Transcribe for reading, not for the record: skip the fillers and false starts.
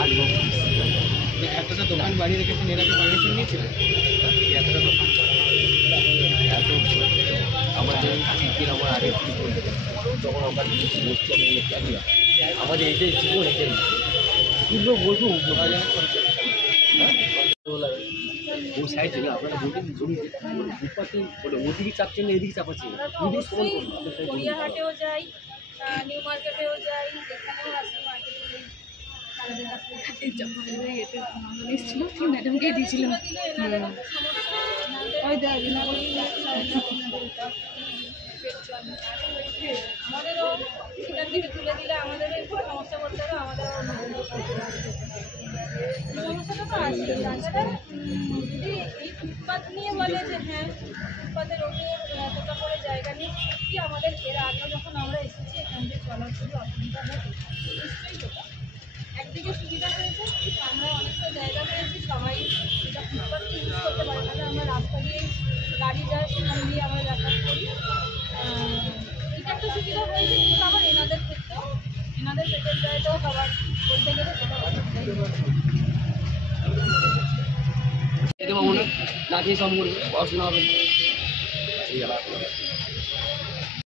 আর এতটা দোকান বাড়ি রেখেছেন, এর আগে পারমিশন নিয়েছিলেন? এতটা দোকান এত আমাদের আমার আগে যখন আমরা আমাদের এটাই জীবন, এটাই পুরো বলবো ওই সাইড থেকে আপনারা বলবেন জমি ফুটপাতের ওদিকে চাপছেন না, এদিকে চাপাচ্ছেন, গড়িয়াহাটেও যাই, নিউ মার্কেটেও যাই, এখানেও আসি মার্কেটে ম্যাডামকেই দিয়েছিলাম। আমাদেরও সেখান থেকে তুলে দিলে আমাদের সমস্যা করতে হবে, আমাদেরও সমস্যাটা তো আসে। তাছাড়া যদি এই ফুটপাত নিয়ে বলে যে হ্যাঁ ফুটপাতের ওপর এতটা করে জায়গা নিয়ে, সত্যি আমাদের এর আগে যখন আমরা এসেছি এখান থেকে চলার খুবই অসুবিধা হতো, নিশ্চয়ই হতো। একদিকে সুবিধা হয়েছে, আমরা অনেকটা জায়গা পেয়েছি, সবাই যেটা ফুটপাথকে ইউজ করতে পারে, তাহলে আমরা রাস্তা দিয়েই গাড়ি যায়, সেখান দিয়ে আমরা যাতায়াত করি। এটা একটা সুবিধা হয়েছে, কিন্তু আবার এনাদের ক্ষেত্রেও এনাদের পেটের দায়টাও সবার বলতে গেলে সেটা না খেয়ে সব করবে, পড়াশোনা হবে।